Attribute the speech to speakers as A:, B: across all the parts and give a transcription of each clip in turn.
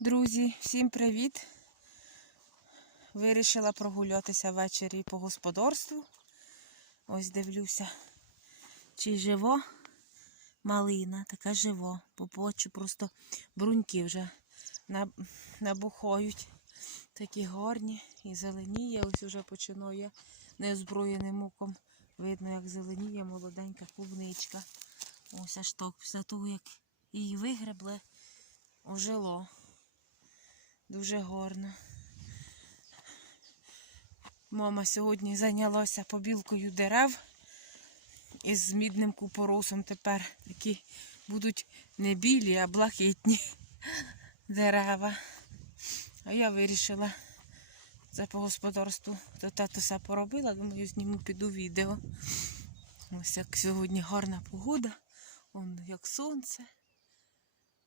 A: Друзі, всім привіт! Вирішила прогулятися ввечері по господарству. Ось дивлюся, чи живо малина, така живо. Побочу просто бруньки вже набухають. Такі гарні і зеленіє. Ось вже починає неозброєним оком. Видно, як зеленіє молоденька клубничка. Ось аж так, після того, як її вигребли, ожило. Дуже гарно. Мама сьогодні зайнялася побілкою дерев із мідним купоросом. Тепер такі будуть не білі, а блакитні дерева. А я вирішила це по господарству. То тато все поробила, думаю, зніму піду відео. Ось як сьогодні гарна погода. Вон як сонце.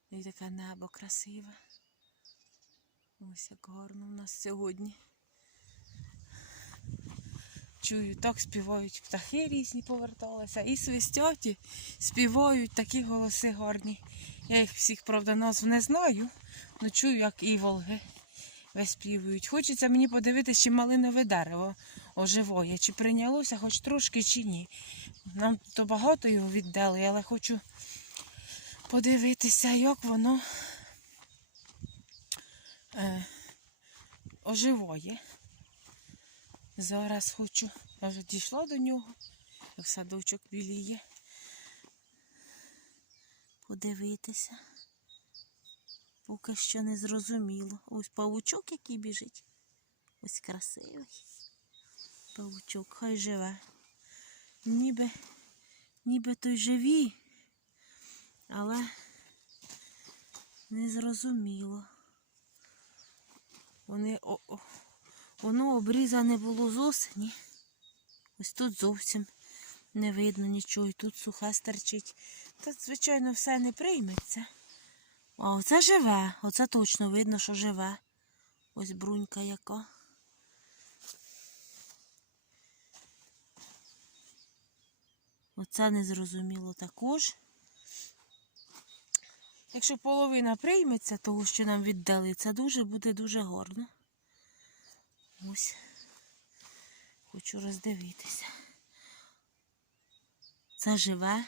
A: І таке небо красиве. Ось як гарно у нас сьогодні. Чую, так співають птахи різні поверталися. І свистять, і співають такі голоси гарні. Я їх всіх, правда, назв не знаю, але чую, як іволги виспівують. Хочеться мені подивитися, чи малинове дерево оживає, чи прийнялося хоч трошки, чи ні. Нам то багато його віддали, але хочу подивитися, як воно е, оживає. Зараз хочу, я вже дійшла до нього, як садочок біліє. Подивитися. Поки що не зрозуміло. Ось павучок, який біжить. Ось красивий. Павучок, хай живе. Ніби, ніби той живі, але не зрозуміло. Вони о, о, воно обрізане було з осені. Ось тут зовсім не видно нічого, і тут сухе стерчить. Та, звичайно, все не прийметься. А оце живе, оце точно видно, що живе. Ось брунька яка. Оце незрозуміло також. Якщо половина прийметься того, що нам віддали, це дуже буде дуже гарно. Ось. Хочу роздивитися. Це живе.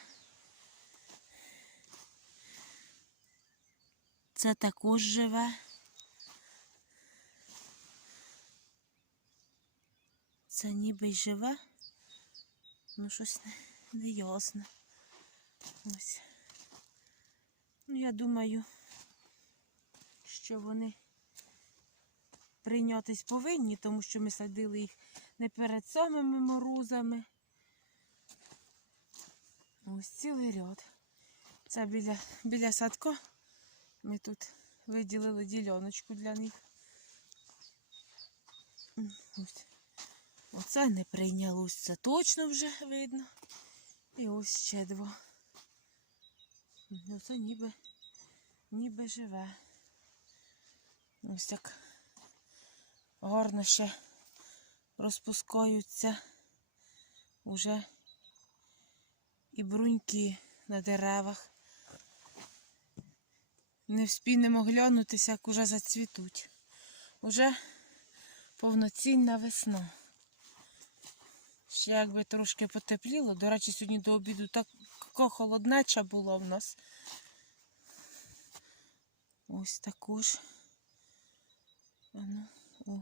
A: Це також живе. Це ніби й живе. Ну щось не, не ясно. Ось. Ну, я думаю, що вони прийнятись повинні, тому що ми садили їх не перед самими морозами. Ось цілий ряд. Це біля, біля садка. Ми тут виділили діляночку для них. Ось. Оце не прийнялось, це точно вже видно. І ось ще два. Ну, це ніби, ніби живе. Ось так гарно ще розпускаються уже і бруньки на деревах. Не вспінемо глянутися, як уже зацвітуть. Уже повноцінна весна. Ще якби трошки потепліло. До речі, сьогодні до обіду така холоднеча була в нас. Ось також. А ну, о.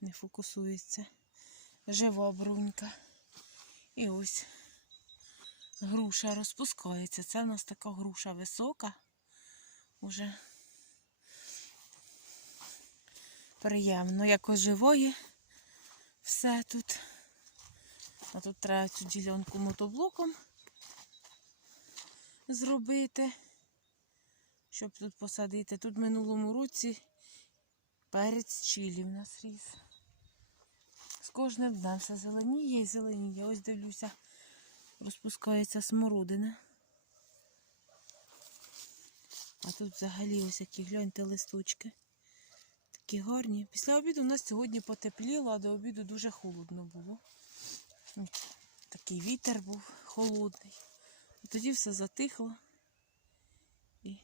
A: Не фокусується. Жива брунька. І ось груша розпускається. Це в нас така груша висока. Уже приємно, як оживає все тут. А тут треба цю ділянку мотоблоком зробити, щоб тут посадити. Тут в минулому році перець чилі в нас ріс. З кожним днем все зеленіє і зеленіє. Ось дивлюся, розпускається смородина. А тут взагалі ось які гляньте листочки. Такі гарні. Після обіду у нас сьогодні потепліло, а до обіду дуже холодно було. От, Такий вітер був холодний. І тоді все затихло. І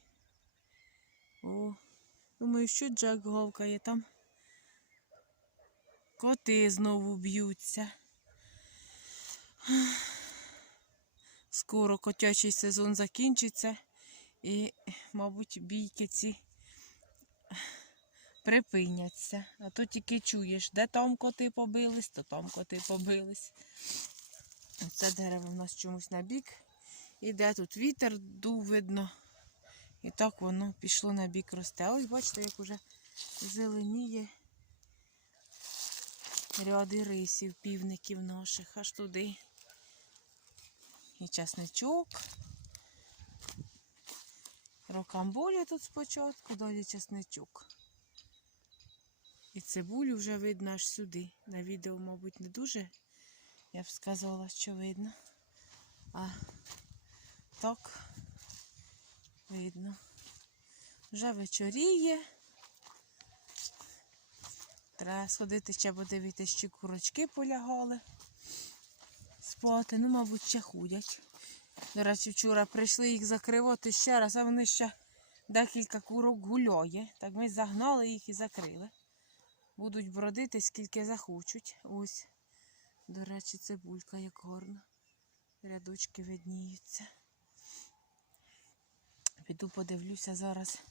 A: Думаю, що Джек гавкає там. Коти знову б'ються. Скоро котячий сезон закінчиться і, мабуть, бійки ці припиняться. А то тільки чуєш, де там коти побились, то там коти побились. Це дерево в нас чомусь на бік. Іде тут вітер дув, видно. І так воно пішло на бік росте. Ось бачите, як уже зеленіє ряди рисів, півників наших, аж туди. І часничок. Рокамболя тут спочатку, далі часничок. І цибулю вже видно аж сюди. На відео, мабуть, не дуже, я б сказала, що видно. А так видно. Вже вечоріє. Треба сходити ще подивитися, чи курочки полягали спати. Ну, мабуть, ще ходять. До речі, вчора прийшли їх закривати ще раз, а вони ще декілька курок гуляє. Так ми загнали їх і закрили. Будуть бродити, скільки захочуть. Ось, до речі, цибулька як гарно. Рядочки видніються. Піду подивлюся зараз.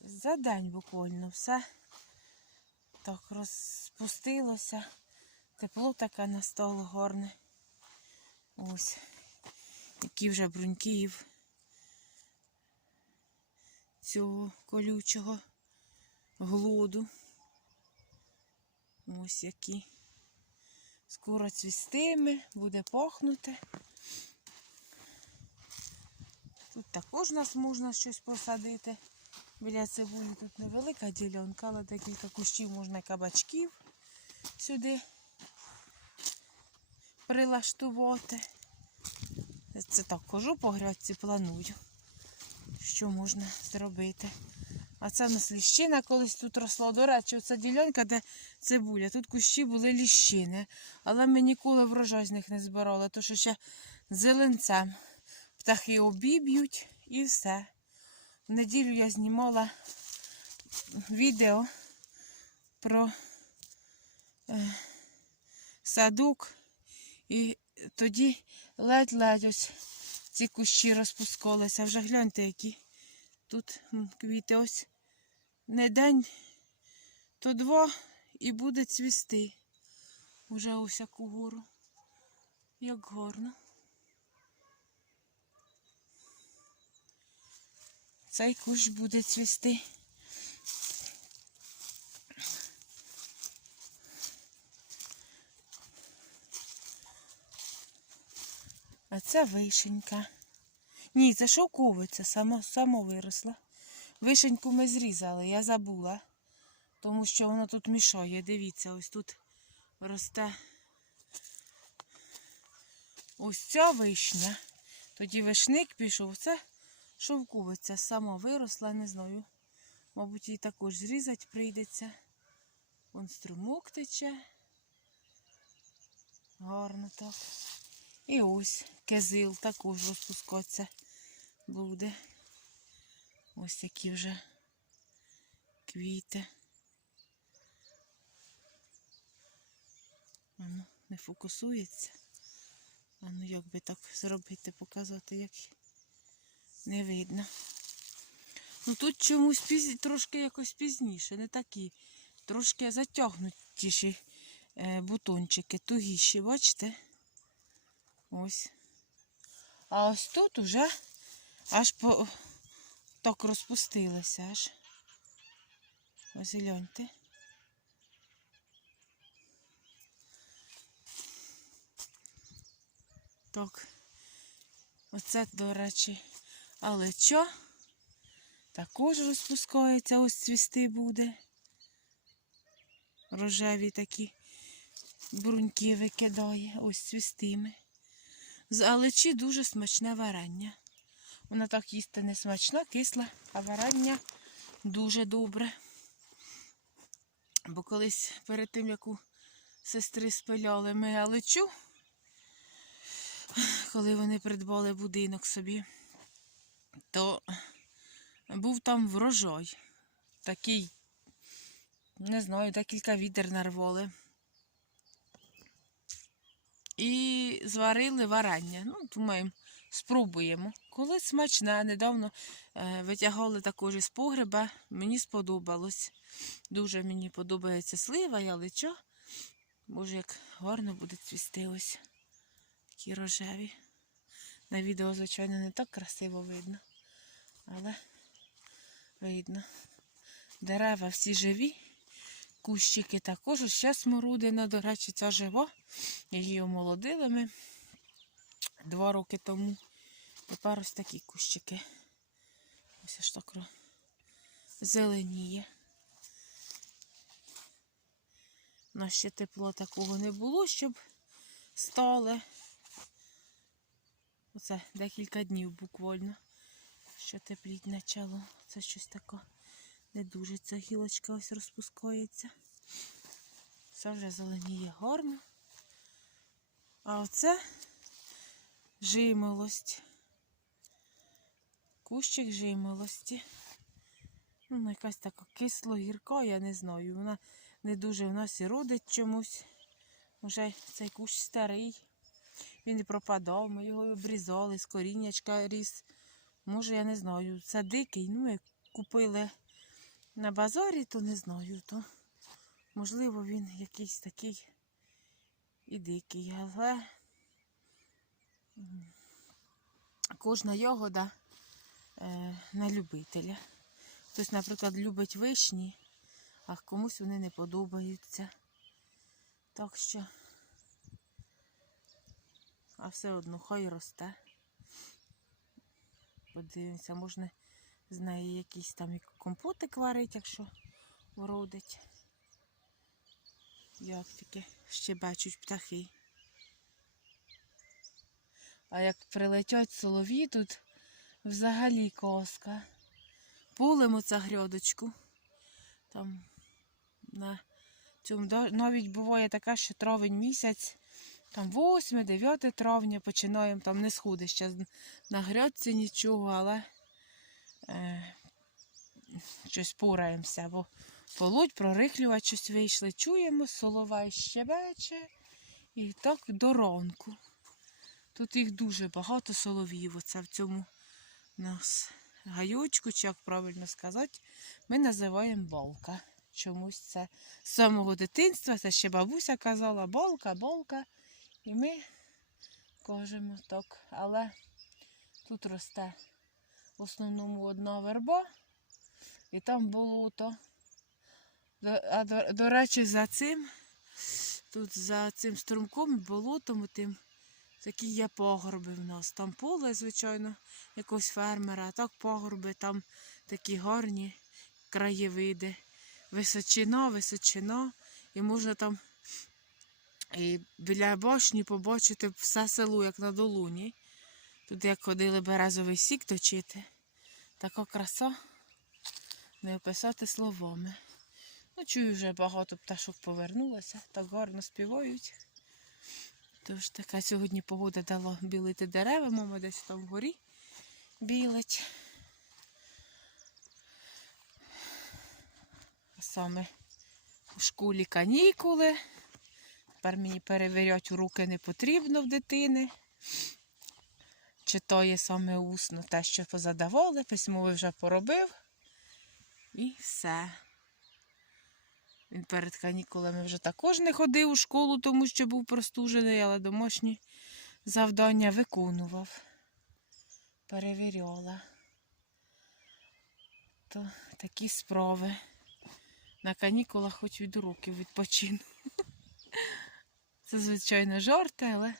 A: За день буквально все так розпустилося. Тепло таке настало гарне. Ось. Які вже бруньків цього колючого глоду. Ось які. Скоро цвістиме, буде пахнути. Тут також нас можна щось посадити. Біля цибулі тут невелика ділянка, але декілька кущів можна кабачків сюди прилаштувати. Це так хожу по грядці, планую, що можна зробити. А це в нас ліщина колись тут росла. До речі, оця ділянка, де цибуля. Тут кущі були ліщини. Але ми ніколи врожай з них не збирали, тому що ще зеленцем. Птахи обіб'ють і все. В неділю я знімала відео про е, садок. І тоді ледь-ледь ось ці кущі розпускалися. Вже гляньте, які тут квіти ось не день, то два і буде цвісти. Уже ось яку гору. Як гарно. Цей кущ буде цвісти. А це вишенька. Ні, це шовковиця, само, само виросла. Вишеньку ми зрізали, я забула, тому що воно тут мішає. Дивіться, ось тут росте ось ця вишня. Тоді вишник пішов. Це шовковиця сама виросла, не знаю. Мабуть, її також зрізати прийдеться. Вон струмок тече. Гарно так. І ось кизил також розпускатися буде. Ось такі вже квіти. Воно не фокусується. А ну як би так зробити, показати, як не видно. Ну тут чомусь піз... трошки якось пізніше, не такі. Трошки затягнутіші е, бутончики, тугіші, бачите? Ось. А ось тут уже аж по так розпустилося аж. Ось гляньте. Так. Оце, до речі, але що? Також розпускається, ось цвісти буде. Рожеві такі бруньки викидає, ось цвістиме. З алечі дуже смачне варення. Вона так їсти не смачна, кисла, а варення дуже добре. Бо колись перед тим, як у сестри спиляли ми алечу, коли вони придбали будинок собі, то був там врожай. такий, не знаю, декілька відер нарвали. І зварили варення. Ну, думаємо, спробуємо. Коли смачне, недавно е, витягали також із погреба, мені сподобалось. Дуже мені подобається слива, яличо. Боже, як гарно буде цвісти ось. Такі рожеві. На відео, звичайно, не так красиво видно, але видно. Дерева всі живі, кущики також. Ще смородина, до речі, ця жива. Її омолодили ми два роки тому. Тепер ось такі кущики. Ось аж так зеленіє. У нас ще тепло такого не було, щоб стали. Оце декілька днів буквально. Що тепліть почало. Це щось таке не дуже ця гілочка ось розпускається. Це вже зеленіє гарно. А оце жимолость. Кущик жимолості. Ну, якась така кисло-гірка, я не знаю. Вона не дуже в нас і родить чомусь. Уже цей кущ старий. Він і пропадав, ми його обрізали, з коріннячка ріс. Може, я не знаю. Це дикий, ну як купили на базарі, то не знаю. То можливо він якийсь такий і дикий, але кожна ягода е, на любителя. Хтось, наприклад, любить вишні, а комусь вони не подобаються. Так що, а все одно хай росте. Подивимося, можна з неї якийсь там компотик варить, якщо вродить. Як таке щебечуть птахи. А як прилетять солов'ї, тут взагалі коска. Пулимо цю грядочку. Там на цьому навіть буває така, що травень місяць, там 8-9 травня починаємо, там не сходить ще на грядці нічого, але е, щось пораємося, бо полудь, прорихлювати щось вийшли. Чуємо, соловай щебече і так до ранку. Тут їх дуже багато солов'їв. Оце в цьому нас гаючку, чи як правильно сказати, ми називаємо болка. Чомусь це з самого дитинства, це ще бабуся казала болка, болка. І ми кажемо так. Але тут росте в основному одна верба, і там болото. А до, до речі, за цим, тут за цим струмком, болотом, тим, такі є пагорби в нас. Там поле, звичайно, якогось фермера, а так пагорби, там такі гарні краєвиди. Височина, височина. І можна там і біля башні побачити все село, як на долуні. Туди як ходили березовий сік точити. Така краса не описати словами. Ну, чую, вже багато пташок повернулося, так гарно співають. Тож така сьогодні погода дала білити дерева, мама десь там вгорі білить. А саме у школі канікули. Тепер мені перевіряти уроки не потрібно в дитини. Читає саме усно те, що позадавали, письмовий вже поробив. І все. Він перед канікулами вже також не ходив у школу, тому що був простужений, але домашні завдання виконував. Перевіряла. То такі справи. На канікулах хоч від уроків відпочину. Це, звичайно, жарти, але.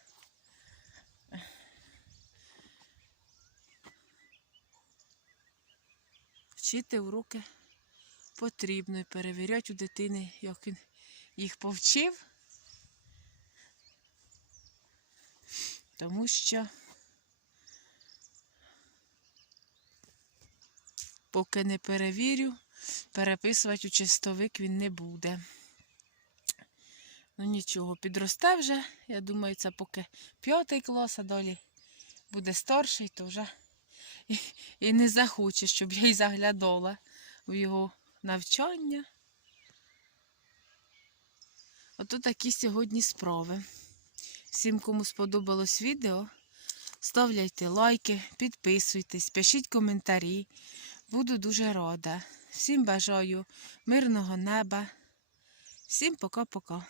A: Вчити уроки потрібно перевіряти у дитини, як він їх повчив. Тому що поки не перевірю, переписувати у чистовик він не буде. Ну нічого, підросте вже. Я думаю, це поки п'ятий клас, а далі буде старший, то вже і, і не захоче, щоб я й заглядала в його навчання. Ото такі сьогодні справи. Всім, кому сподобалось відео, ставляйте лайки, підписуйтесь, пишіть коментарі. Буду дуже рада. Всім бажаю мирного неба. Всім пока-пока.